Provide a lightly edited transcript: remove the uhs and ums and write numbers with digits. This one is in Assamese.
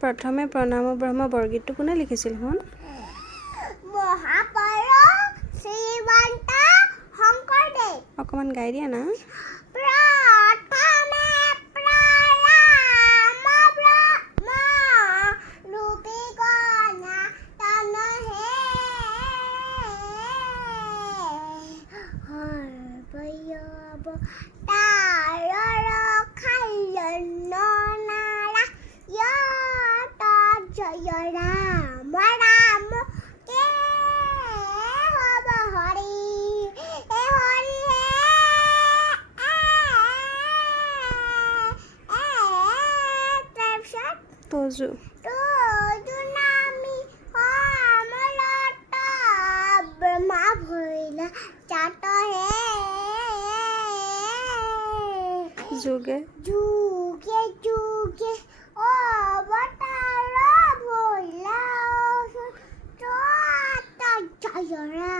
প্ৰথমে প্ৰণাম ব্ৰহ্ম বৰগীতটো কোনে লিখিছিল শুন মহাপৌৰ শ্ৰীমন্ত শংকৰদেৱ অকমান গাই দিয়া না প্ৰথমে প্ৰণাম ব্ৰহ্ম ৰূপী কন্যা তনহে হৰবয়ব তাৰ খায়ননাৰা য়ত জয় ৰাম ৰাম কে হব হৰি হৰি তাৰপিছত তজু নামি সমলত ব্ৰহ্মা ভৈলা চাতহে যোগে যুগে যুগে অৱতাৰ ভৈলা জয় ৰাম